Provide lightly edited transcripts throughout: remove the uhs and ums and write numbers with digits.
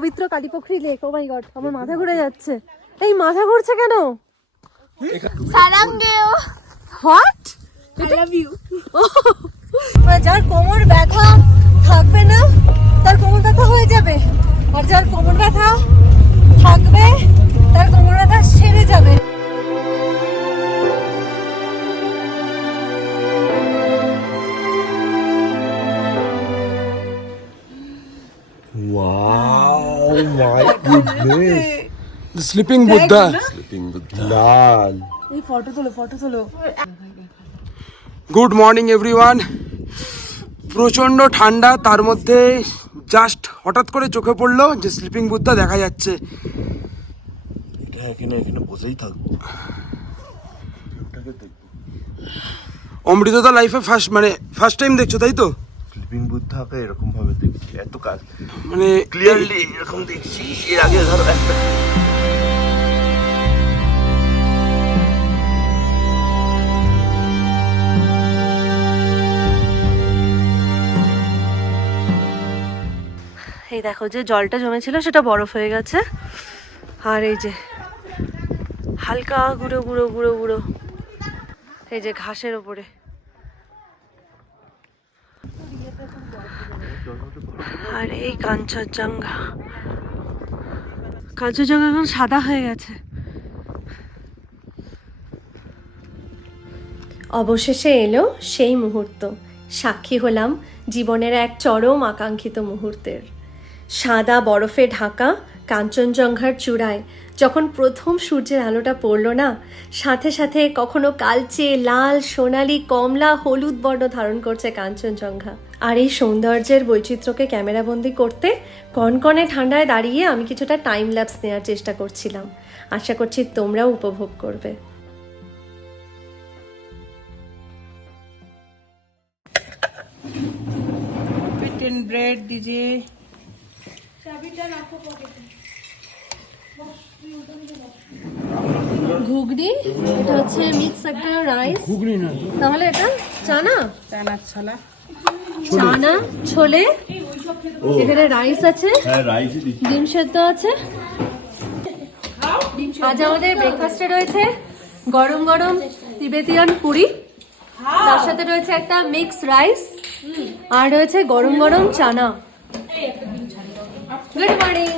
পবিত্র কালীপোখরি লেক। ও মাই গড, আমার মাথা ঘুরে যাচ্ছে। এই মাথা ঘুরছে কেন? সারাঙ্গেও হোয়াট? I love you. যার কোমর ব্যথা থাকবে না তার কোমর ব্যথা হয়ে যাবে, আর যার কোমর ব্যথা থাকবে তার কোমর ব্যথা সেরে যাবে। Wow, my goodness. The sleeping Buddha. Sleeping Buddha. Lal. এই ফটো তোলো। Good morning everyone. প্রচণ্ড ঠান্ডা, তার মধ্যে জাস্ট হঠাৎ করে চোখে পড়লো যে স্লিপিং বুদ্ধা দেখা যাচ্ছে। এখানে বসেই থাকবো। অমৃতদা লাইফে ফার্স্ট টাইম দেখছো তাই তো? স্লিপিং বুদ্ধাকে এরকম ভাবে দেখছি, এত কাজ মানে ক্লিয়ারলি এরকম দেখছি। এর আগে ধরো একটা এই দেখো, যে জলটা জমেছিল সেটা বরফ হয়ে গেছে, আর এই যে হালকা গুঁড়ো গুঁড়ো গুঁড়ো গুঁড়ো এই যে ঘাসের ওপরে। আর এই কাঞ্চনজঙ্ঘা এখন সাদা হয়ে গেছে। অবশেষে এলো সেই মুহূর্ত, সাক্ষী হলাম জীবনের এক চরম আকাঙ্ক্ষিত মুহূর্তের। সাদা বরফে ঢাকা কাঞ্চনজঙ্ঘার চূড়ায় যখন প্রথম সূর্যের আলোটা পড়লো না, সাথে সাথে কখনো কালচে, লাল, সোনালি, কমলা, হলুদ বর্ণ ধারণ করছে কাঞ্চনজঙ্ঘা। আর এই সৌন্দর্যের বৈচিত্র্যকে ক্যামেরাবন্দি করতে কনকনে ঠান্ডায় দাঁড়িয়ে আমি কিছুটা টাইম ল্যাপস নেওয়ার চেষ্টা করছিলাম। আশা করছি তোমরাও উপভোগ করবে। ब्रेड दीजिए। ঘুগনি, এটা হচ্ছে মিক্স একটা রাইস। ঘুগনি না, তাহলে এটা চানা चाना छोला। চানা ছোলে, এখানে রাইস আছে, হ্যাঁ রাইসই দিচ্ছি। ডিম সেদ্ধ আছে। আজ আমাদের ব্রেকফাস্টে রয়েছে গরম গরম তিবেতিয়ান পুরি, তার সাথে রয়েছে একটা মিক্স রাইস, আর রয়েছে গরম গরম চানা। Good morning.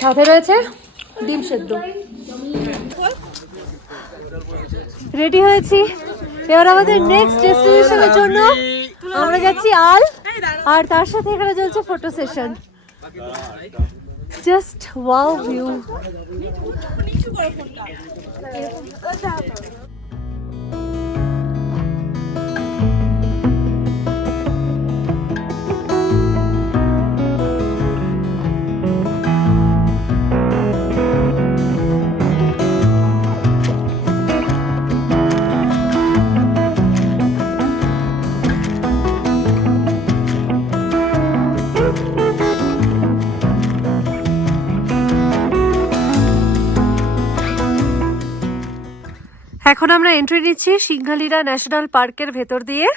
সাথে রয়েছে ডিম সেদ্ধ। রেডি হয়েছি, এবার আমাদের নেক্সট ডেস্টিনেশনের জন্য আমরা যাচ্ছি আল, আর তার সাথে এখানে চলছে photo session. Just wow view. এখন আমরা এন্ট্রি নিচ্ছি সিংহালীরা ন্যাশনাল পার্কের ভেতর দিয়ে।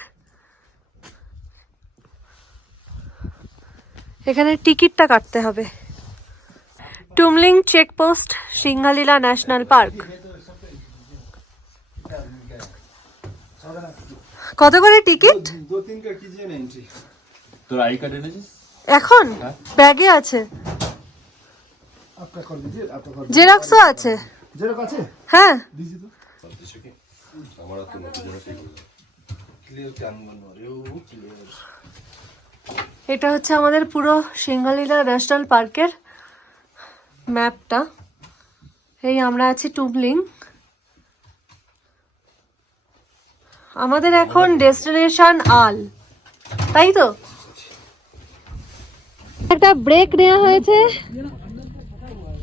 এখানে টিকিটটা কাটতে হবে। Tumling checkpost, Singalila national park. কত করে টিকিট? তোর আই কার্ড এনেছিস? এখন ব্যাগে আছে, জেরক্সও আছে। হ্যাঁ, এটা হচ্ছে আমাদের পুরো সিংহালীরা ন্যাশনাল পার্কের ম্যাপটা। এই আমরা আছি টুমলিং। আমাদের এখন ডেস্টিনেশন আল, তাই তো? একটা ব্রেক নেওয়া হয়েছে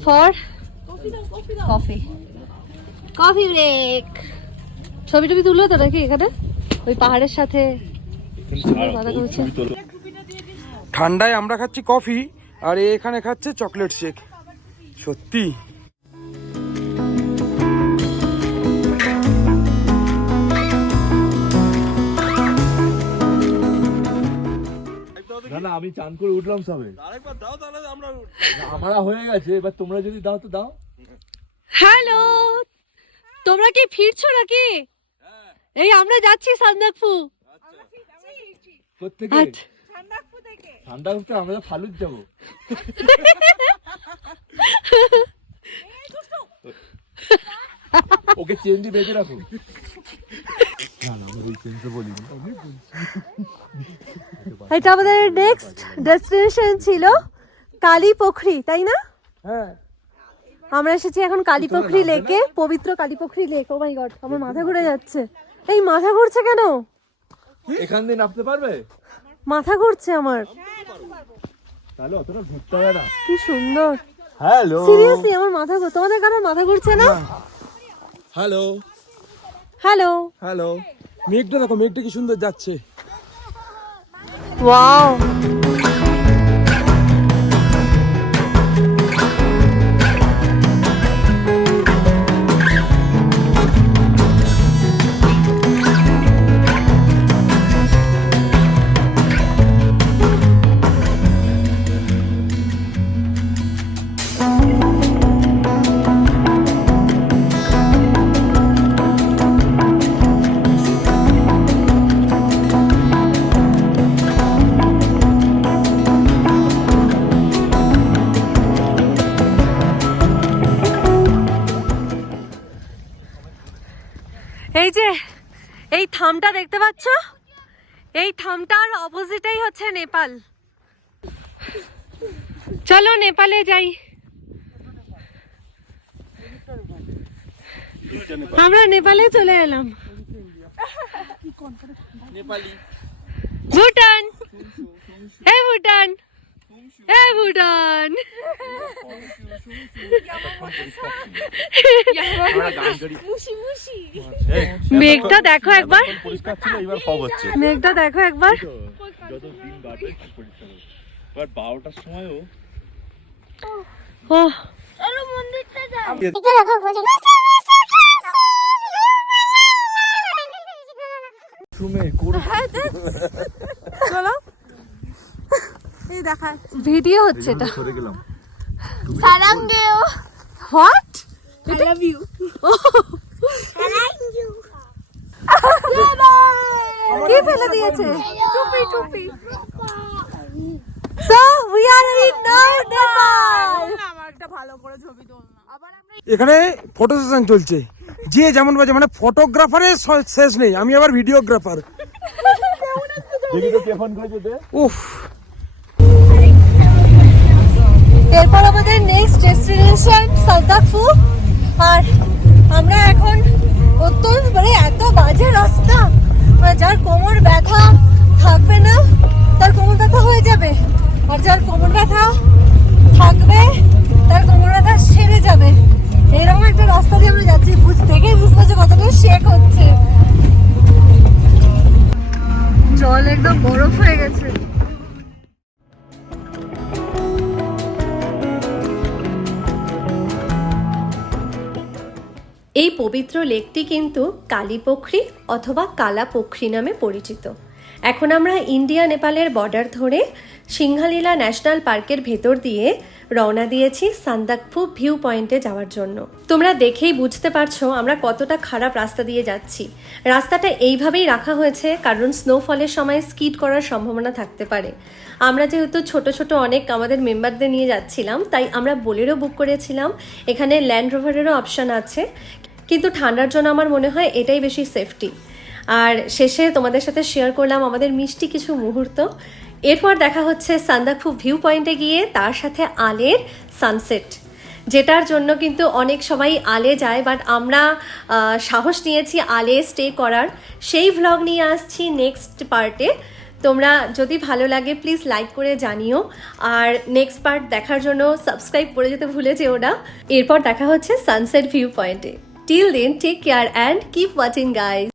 ফর কফি ব্রেক। ছবি টবি তুললো তো নাকি এখানে ওই পাহাড়ের সাথে? ঠান্ডায় আমরা খাচ্ছি কফি, আর এখানে খাচ্ছে চকলেট শেক। সত্যি না আমি চান করে উঠলাম সবে। আরেকবার দাও তাহলে আমরা আমরা হয়ে গেছে, এবার তোমরা যদি দাও তো দাও। হ্যালো, তোমরা কি ফিরছো নাকি? এই আমরা যাচ্ছি সান্দাকফু। কোত্থেকে? ঠান্ডা হচ্ছে, আমরা ফালুত যাবো। ওকে চেন দিয়ে বেঁধে রাখো। এটা আমাদের নেক্সট ডেস্টিনেশন ছিল কালীপোখরি, তাই না? হ্যাঁ, আমরা এসেছি এখন কালীপোখরি লেকে, পবিত্র কালীপোখরি লেক। ও মাই গড, আমার মাথা ঘুরে যাচ্ছে। এই মাথা ঘুরছে কেন? এখান দিয়ে নামতে পারবে? মাথা ঘুরছে আমার। তাহলে অতটা ঘুরতে হবে না। কি সুন্দর। হ্যালো সিরিয়াসলি আমার মাথা ঘুরছে। তোমাদের কারোর মাথা ঘুরছে না? Hello hello. হ্যালো। মেঘটা দেখো, মেঘটা কি সুন্দর যাচ্ছে। ওয়াও। এই যে এই থামটা দেখতে পাচ্ছ, এই থামটার অপোজিটেই হচ্ছে নেপাল। চলো নেপালে যাই। আমরা নেপালে চলে এলাম। ভুটান, এই ভুটান, এই ভুটান। মেঘটা দেখো একবার, পরিষ্কার ছিল, এবার ফগ হচ্ছে। মেঘটা দেখো একবার। যত দিন বাড়বে পরিষ্কার হবে। এবার 12টার সময়ও ও চলো, এই দেখা ভিডিও হচ্ছে এটা। সরে গেলাম। Sarangeo. What? I love you. কি ফেলে দিয়েছে? টুপি টুপি। So we are in now Nepal. এখানে ফটো সেশন চলছে, যে যেমন বাজে, মানে ফটোগ্রাফারের শেষ নেই। আমি আবার ভিডিওগ্রাফার। দেখি তো কে ফোন করেছে তে? উফ, এরপর আমাদের নেক্সট ডেস্টিনেশন সান্দাকফু। আর আমরা এখন অত্যন্ত মানে এত বাজে রাস্তা, মানে যার কোমর ব্যথা থাকবে না তার কোমর ব্যথা হয়ে যাবে, আর যার কোমর ব্যথা থাকবে তার কোমর ব্যথা সেরে যাবে। এরকম একটা রাস্তা দিয়ে আমরা যাচ্ছি, দেখেই বুঝতে পারছি কতটা শেক হচ্ছে। জল একদম বরফ হয়ে গেছে। এই পবিত্র লেকটি কিন্তু কালীপোখরি অথবা কালাপোখরি নামে পরিচিত। এখন আমরা ইন্ডিয়া নেপালের বর্ডার ধরে সিংহালীলা ন্যাশনাল পার্কের ভেতর দিয়ে রওনা দিয়েছি সান্দাকফু ভিউ পয়েন্টে যাওয়ার জন্য। তোমরা দেখেই বুঝতে পারছো আমরা কতটা খারাপ রাস্তা দিয়ে যাচ্ছি। রাস্তাটা এইভাবেই রাখা হয়েছে কারণ স্নোফলের সময় স্কিড করার সম্ভাবনা থাকতে পারে। আমরা যেহেতু ছোট ছোট অনেক আমাদের মেম্বারদের নিয়ে যাচ্ছিলাম, তাই আমরা বোলেরো বুক করেছিলাম। এখানে ল্যান্ড রোভারেরও অপশান আছে, কিন্তু ঠান্ডার জন্য আমার মনে হয় এটাই বেশি সেফটি। আর শেষে তোমাদের সাথে শেয়ার করলাম আমাদের মিষ্টি কিছু মুহূর্ত। এরপর দেখা হচ্ছে সান্দাকফু ভিউ পয়েন্টে গিয়ে তার সাথে আলের সানসেট, যেটার জন্য কিন্তু অনেক সবাই আলে যায়, বাট আমরা সাহস নিয়েছি আলে স্টে করার। সেই ভ্লগ নিয়ে আসছি নেক্সট পার্টে। তোমরা যদি ভালো লাগে প্লিজ লাইক করে জানিও, আর নেক্সট পার্ট দেখার জন্য সাবস্ক্রাইব করে যেতে ভুলে যেও না। এরপর দেখা হচ্ছে সানসেট ভিউ পয়েন্টে। Till then take care and keep watching guys.